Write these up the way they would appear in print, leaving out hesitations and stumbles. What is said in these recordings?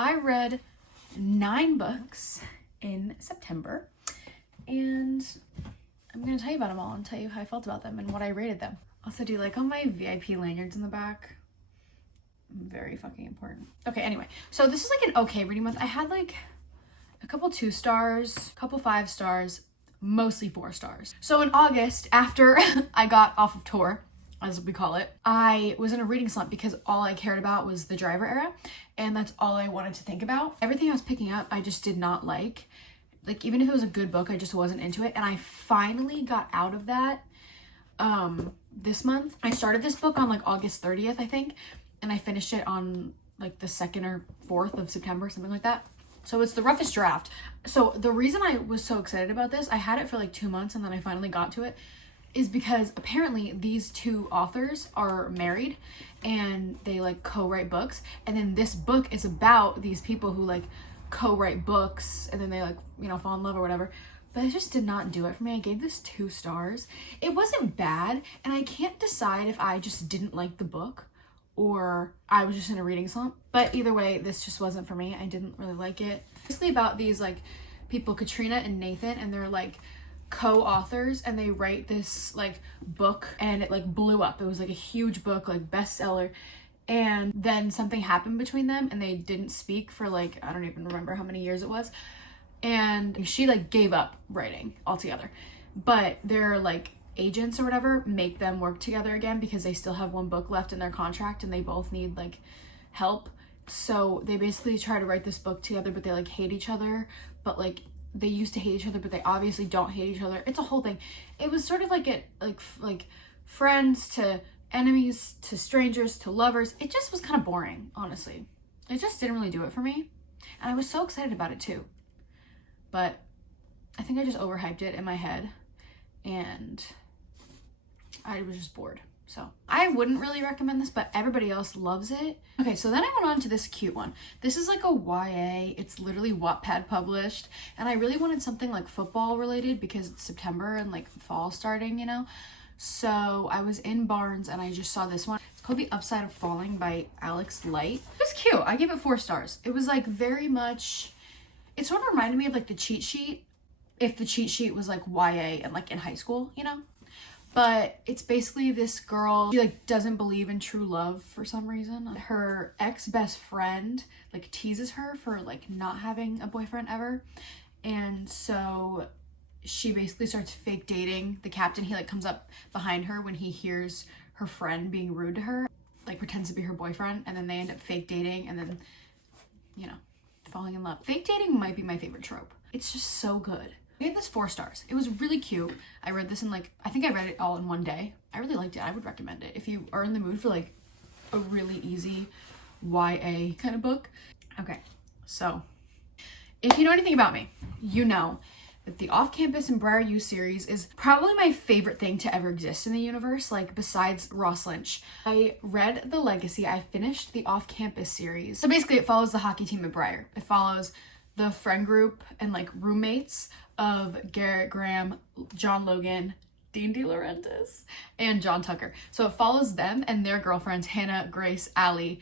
I read 9 books in September, and I'm gonna tell you about them all and tell you how I felt about them and what I rated them. Also, do you like all my VIP lanyards in the back? Very fucking important. Okay, anyway, so this is like an okay reading month. I had like a couple 2 stars, a couple 5 stars, mostly 4 stars. So in August, after I got off of tour, as we call it, I was in a reading slump because all I cared about was the Driver era, and that's all I wanted to think about. Everything I was picking up, I just did not like. Like, even if it was a good book, I just wasn't into it, and I finally got out of that this month. I started this book on like August 30th, I think, and I finished it on like the 2nd or 4th of September, something like that. So it's the roughest draft. So the reason I was so excited about this, I had it for like 2 months and then I finally got to it, is because apparently these 2 authors are married and they like co-write books. And then this book is about these people who like co-write books and then they like, you know, fall in love or whatever. But it just did not do it for me. I gave this 2 stars. It wasn't bad, and I can't decide if I just didn't like the book or I was just in a reading slump. But either way, this just wasn't for me. I didn't really like it. Basically about these like people, Katrina and Nathan, and they're like co-authors, and they write this like book, and it like blew up. It was like a huge book, like bestseller. And then something happened between them and they didn't speak for like, I don't even remember how many years it was. And she like gave up writing altogether. But their like agents or whatever make them work together again because they still have 1 book left in their contract and they both need like help. So they basically try to write this book together, but they like hate each other. But like they used to hate each other, but they obviously don't hate each other. It's a whole thing. It was sort of like like friends to enemies to strangers to lovers. It just was kind of boring, honestly. It just didn't really do it for me. And I was so excited about it too. But I think I just overhyped it in my head and I was just bored. So I wouldn't really recommend this, but everybody else loves it. Okay, so then I went on to this cute one. This is like a YA. It's literally Wattpad published. And I really wanted something like football related because it's September and like fall starting, you know? So I was in Barnes and I just saw this one. It's called The Upside of Falling by Alex Light. It was cute. I gave it 4 stars. It was like very much, it sort of reminded me of like the cheat sheet, if the cheat sheet was like YA and like in high school, you know? But it's basically this girl, she like doesn't believe in true love for some reason. Her ex-best friend like teases her for like not having a boyfriend ever. And so she basically starts fake dating the captain. He like comes up behind her when he hears her friend being rude to her, like pretends to be her boyfriend, and then they end up fake dating and then, you know, falling in love. Fake dating might be my favorite trope. It's just so good. I gave this 4 stars. It was really cute. I read this in like, I think I read it all in one day. I really liked it. I would recommend it if you are in the mood for like a really easy YA kind of book. Okay, so if you know anything about me, you know that the Off-Campus and Briar U series is probably my favorite thing to ever exist in the universe, like besides Ross Lynch. I read The Legacy. I finished the Off-Campus series. So basically it follows the hockey team at Briar. It follows the friend group and like roommates of Garrett Graham, John Logan, Dean DeLaurentis, and John Tucker. So it follows them and their girlfriends, Hannah, Grace, Allie,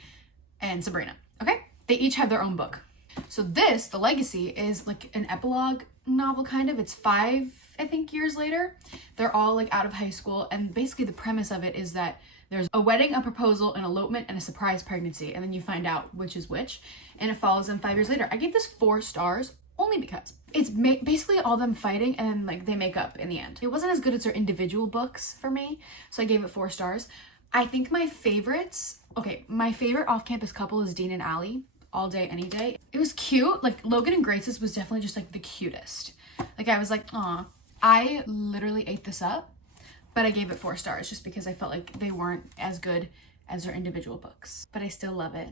and Sabrina. Okay? They each have their own book. So this, The Legacy, is like an epilogue novel kind of. It's 5, I think, years later. They're all like out of high school, and basically the premise of it is that there's a wedding, a proposal, an elopement, and a surprise pregnancy, and then you find out which is which, and it follows them 5 years later. I gave this 4 stars only because it's basically all them fighting and then like they make up in the end. It wasn't as good as their individual books for me, so I gave it 4 stars. I think my favorites, okay, my favorite off-campus couple is Dean and Allie. All Day, Any Day. It was cute. Like Logan and Grace's was definitely just like the cutest. Like I was like, aw. I literally ate this up, but I gave it 4 stars just because I felt like they weren't as good as their individual books. But I still love it,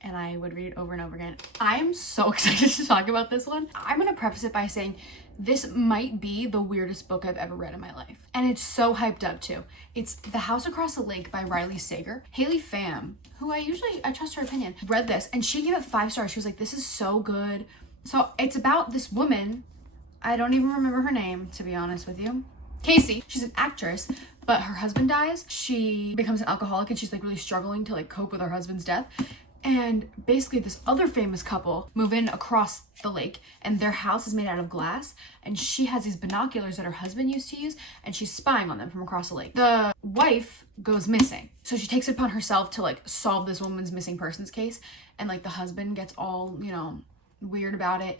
and I would read it over and over again. I'm so excited to talk about this one. I'm gonna preface it by saying this might be the weirdest book I've ever read in my life. And it's so hyped up too. It's The House Across the Lake by Riley Sager. Haley Pham, who I trust her opinion, read this and she gave it 5 stars. She was like, this is so good. So it's about this woman, I don't even remember her name, to be honest with you. Casey, she's an actress, but her husband dies. She becomes an alcoholic and she's like really struggling to like cope with her husband's death. And basically this other famous couple move in across the lake, and their house is made out of glass, and she has these binoculars that her husband used to use, and she's spying on them from across the lake. The wife goes missing, so she takes it upon herself to like solve this woman's missing persons case, and like the husband gets all, you know, weird about it.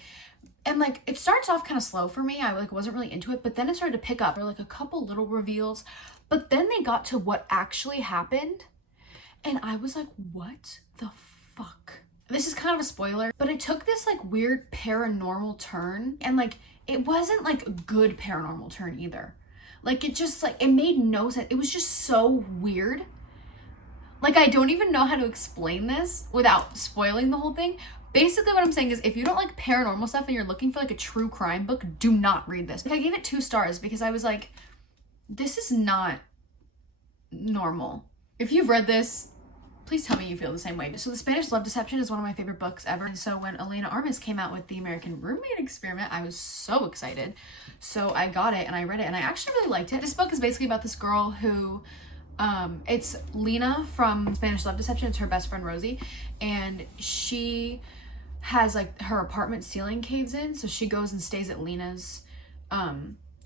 And like it starts off kind of slow for me. I like wasn't really into it, but then it started to pick up. There were like a couple little reveals, but then they got to what actually happened, and I was like, what the fuck? This is kind of a spoiler, but it took this like weird paranormal turn, and like it wasn't like a good paranormal turn either. Like it just like, it made no sense. It was just so weird. Like I don't even know how to explain this without spoiling the whole thing. Basically what I'm saying is, if you don't like paranormal stuff and you're looking for like a true crime book, do not read this. Like I gave it 2 stars because I was like, this is not normal. If you've read this, please tell me you feel the same way. So The Spanish Love Deception is one of my favorite books ever. And so when Elena Armas came out with The American Roommate Experiment, I was so excited. So I got it and I read it and I actually really liked it. This book is basically about this girl who, it's Lena from Spanish Love Deception. It's her best friend Rosie. And she has like her apartment ceiling caves in. So she goes and stays at Lena's,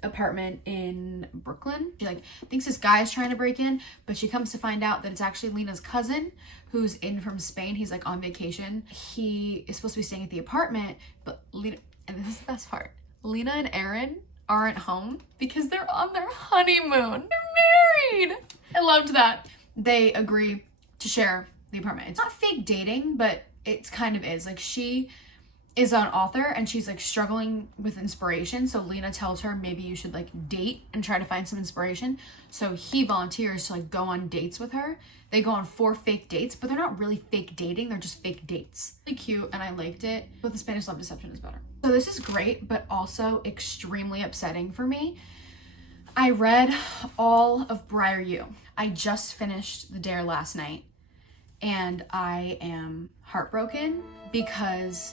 apartment in Brooklyn. She like thinks this guy is trying to break in, but she comes to find out that it's actually Lena's cousin who's in from Spain. He's like on vacation. He is supposed to be staying at the apartment, but Lena, and this is the best part, Lena and Aaron aren't home because they're on their honeymoon. They're married. I loved that. They agree to share the apartment. It's not fake dating, but it's kind of is. Like she is an author and she's like struggling with inspiration. So Lena tells her maybe you should like date and try to find some inspiration. So he volunteers to like go on dates with her. They go on 4 fake dates, but they're not really fake dating. They're just fake dates. Really cute and I liked it, but The Spanish Love Deception is better. So this is great, but also extremely upsetting for me. I read all of Briar U. I just finished The Dare last night and I am heartbroken because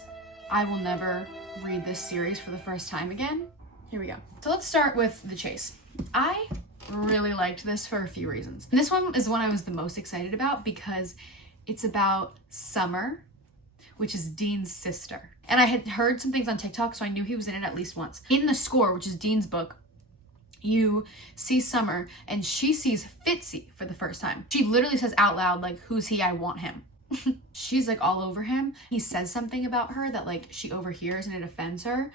I will never read this series for the first time again. Here we go. So let's start with The Chase. I really liked this for a few reasons. And this one is one I was the most excited about because it's about Summer, which is Dean's sister. And I had heard some things on TikTok, so I knew he was in it at least once. In The Score, which is Dean's book, you see Summer and she sees Fitzy for the first time. She literally says out loud, like, who's he? I want him. She's like all over him. He says something about her that like she overhears and it offends her.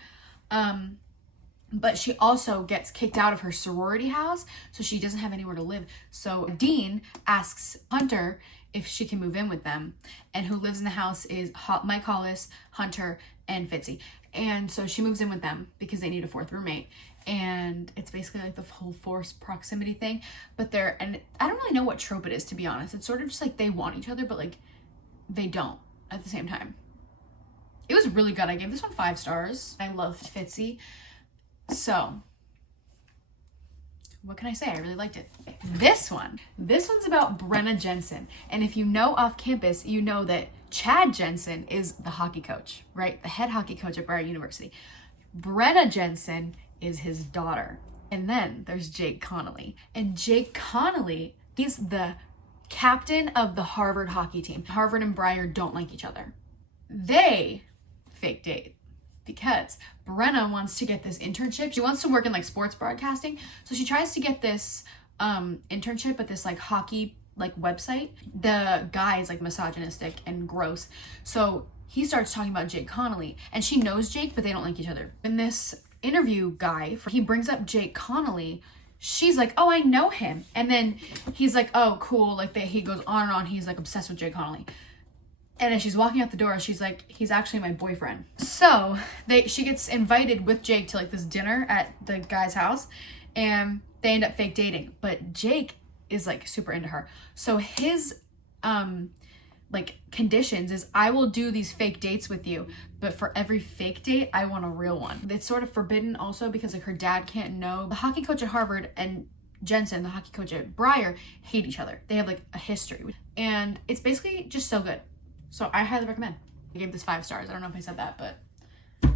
But she also gets kicked out of her sorority house, so she doesn't have anywhere to live. So Dean asks Hunter if she can move in with them, and who lives in the house is Mike Hollis, Hunter, and Fitzy. And so she moves in with them because they need a 4th roommate. And it's basically like the whole forced proximity thing. But and I don't really know what trope it is, to be honest. It's sort of just like they want each other, but like they don't at the same time. It was really good. I gave this one 5 stars. I loved Fitzy. So what can I say? I really liked it. This one's about Brenna Jensen. And if you know off campus, you know that Chad Jensen is the hockey coach, right? The head hockey coach at Briar University. Brenna Jensen is his daughter. And then there's Jake Connolly. And Jake Connolly, he's the captain of the Harvard hockey team. Harvard and Briar don't like each other. They fake date because Brenna wants to get this internship. She wants to work in like sports broadcasting. So she tries to get this internship at this like hockey like website. The guy is like misogynistic and gross. So he starts talking about Jake Connolly and she knows Jake, but they don't like each other. And this interview guy, he brings up Jake Connolly. She's like, oh, I know him. And then he's like, oh, cool. Like he goes on and on. He's like obsessed with Jake Connolly. And as she's walking out the door, she's like, he's actually my boyfriend. So she gets invited with Jake to like this dinner at the guy's house and they end up fake dating. But Jake is like super into her. So his like conditions is, I will do these fake dates with you, but for every fake date, I want a real one. It's sort of forbidden also because like her dad can't know. The hockey coach at Harvard and Jensen, the hockey coach at Briar, hate each other. They have like a history. And it's basically just so good. So I highly recommend. I gave this 5 stars. I don't know if I said that, but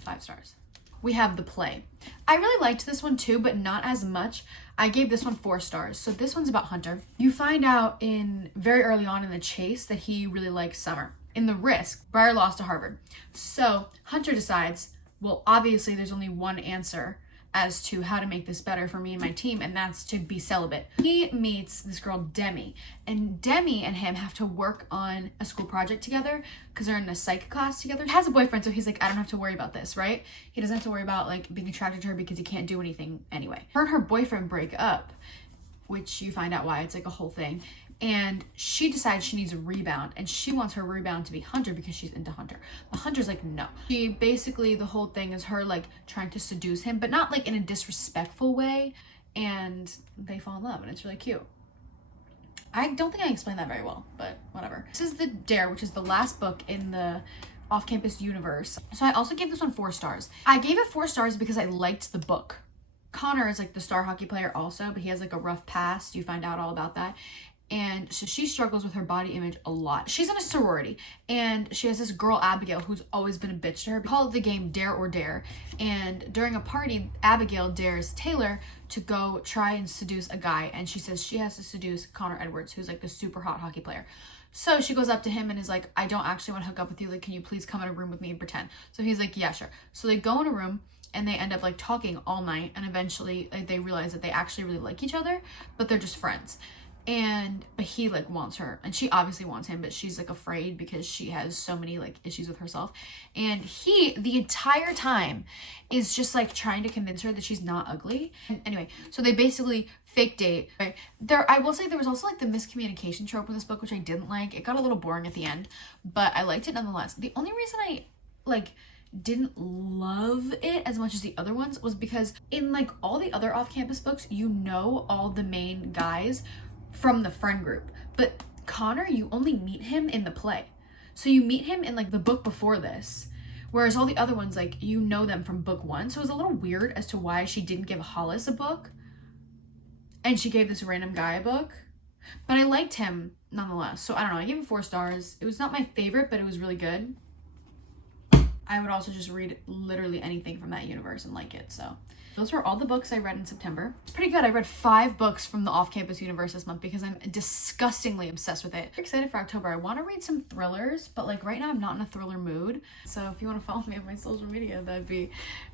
5 stars. we have The Play. I really liked this one too, but not as much. I gave this one 4 stars. So this one's about Hunter. You find out in very early on in the chase that he really likes Summer. In The Risk, Briar lost to Harvard. So Hunter decides, well, obviously there's only one answer as to how to make this better for me and my team, and that's to be celibate. He meets this girl, Demi, and Demi and him have to work on a school project together because they're in a psych class together. He has a boyfriend, so he's like, I don't have to worry about this, right? He doesn't have to worry about like being attracted to her because he can't do anything anyway. Her and her boyfriend break up, which you find out why. It's like a whole thing. And she decides she needs a rebound, and she wants her rebound to be Hunter because she's into Hunter. But Hunter's like, no. She basically, the whole thing is her like trying to seduce him, but not like in a disrespectful way. And they fall in love, and it's really cute. I don't think I explained that very well, but whatever. This is The Dare, which is the last book in the off-campus universe. So I also gave this one 4 stars. I gave it 4 stars because I liked the book. Connor is like the star hockey player also, but he has like a rough past. You find out all about that. And so she struggles with her body image a lot. She's in a sorority, and she has this girl, Abigail, who's always been a bitch to her. We call it the game Dare or Dare. And during a party, Abigail dares Taylor to go try and seduce a guy. And she says she has to seduce Connor Edwards, who's like the super hot hockey player. So she goes up to him and is like, I don't actually want to hook up with you. Like, can you please come in a room with me and pretend? So he's like, yeah, sure. So they go in a room, and they end up like talking all night. And eventually like, they realize that they actually really like each other, but they're just friends. But he like wants her, and she obviously wants him, but she's like afraid because she has so many like issues with herself. And he the entire time is just like trying to convince her that she's not ugly. And anyway, so they basically fake date. Right? I will say there was also like the miscommunication trope in this book, which I didn't like. It got a little boring at the end, but I liked it nonetheless. The only reason I like didn't love it as much as the other ones was because in like all the other off-campus books, you know all the main guys from the friend group, but Connor, you only meet him in The Play. So you meet him in like the book before this, whereas all the other ones, like, you know them from book 1. So it was a little weird as to why she didn't give Hollis a book and she gave this random guy a book, but I liked him nonetheless. So I don't know, I gave it 4 stars. It was not my favorite, but it was really good. I would also just read literally anything from that universe and like it. So those were all the books I read in September. It's pretty good. I read 5 books from the off-campus universe this month because I'm disgustingly obsessed with it. I'm excited for October. I want to read some thrillers, but like right now I'm not in a thriller mood. So if you want to follow me on my social media, that'd be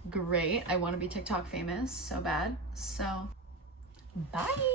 great. I want to be TikTok famous so bad. So bye.